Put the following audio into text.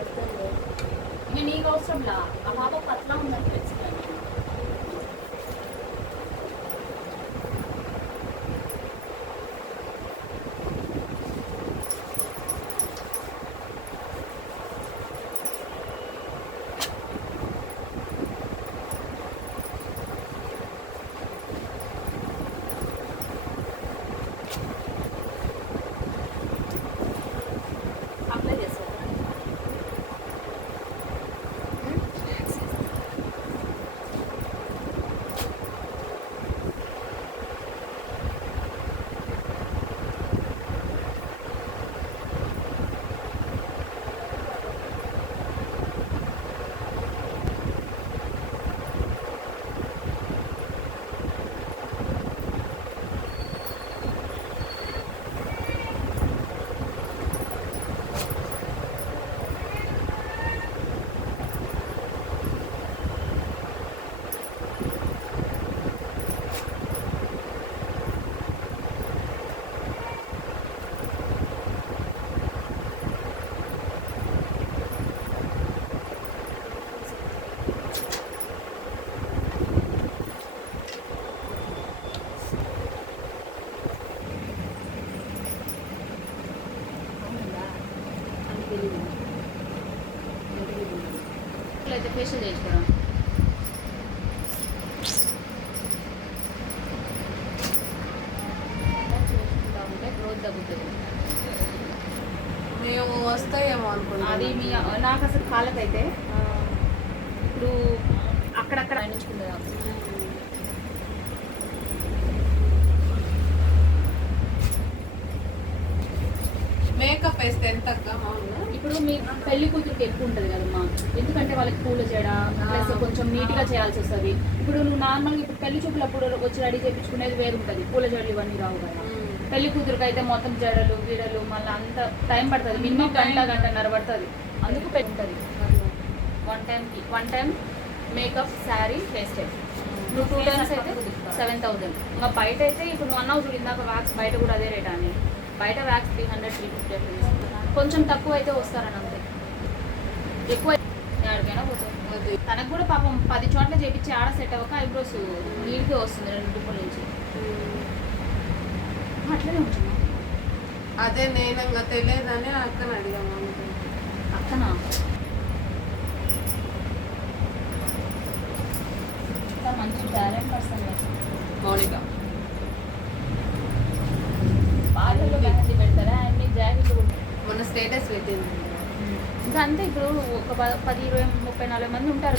ఇక నీకు అవసరంలా ఆ పాప పట్ల ఉందని తెలుసుకున్నాను. అప్లై చేస్తాను. అయితే ఫేషియల్ చేయించుకోవడం చేసుకుంటా ఉంటే గ్రోత్ తగ్గుతుంది. మేము వస్తాయేమో అనుకున్నాం. అది మీ నాకు అసలు కాళ్ళకైతే ఇప్పుడు అక్కడక్కడ అందించుకుంటుంది. మేకప్ వేస్తే ఎంత అక్క మామూలుగా? ఇప్పుడు మీ పెళ్లి కూతురికి ఎక్కువ ఉంటుంది కదమ్మా, ఎందుకంటే వాళ్ళకి పూలు చేయడం ప్లస్ కొంచెం నీట్గా చేయాల్సి వస్తుంది. ఇప్పుడు నువ్వు నార్మల్గా ఇప్పుడు పెళ్లి చూపులప్పుడు వచ్చి రెడీ చేయించుకునేది వేరు ఉంటుంది, పూల జడలు ఇవన్నీ రావు కదా. పెళ్లి కూతురికి అయితే మొత్తం జడలు గిడలు మళ్ళీ అంత టైం పడుతుంది, మినిమం గంటన్నర పడుతుంది. అందుకు పెట్టుకుంటుంది. One time makeup sari face style. నువ్వు 2 టైమ్స్ అయితే 7,000. ఇంకా బయట అయితే ఇప్పుడు నువ్వు అన్నావు చూడు ఇందాక వ్యాక్స్ బయట కూడా అదే రేట్ అని. బయట వ్యాక్స్ 300-350 కొంచెం తక్కువ అయితే వస్తారని అంతే. ఎక్కువ ఎక్కడికైనా పోతుంది. తనకు కూడా పాపం 10 చోట్ల చేపించి ఆడ సెట్ అవ్వక ఐబ్రోస్ నీట్గా వస్తుంది 2 రూపాయల నుంచి. అట్లనే ఉంటుంది. అదే నేను ఇంకా తెలియదని అక్కని అడిగాము. అక్కనా మంచి టాలెంట్ పర్సన్ మౌనిక పార్లర్లో మెహందీ పెడతారా అన్ని జాకెట్లు మొన్న స్టేటస్ పెట్టింది. ఇంకా అంతే. ఇప్పుడు ఒక 10, 20, 30, 40 మంది ఉంటారు.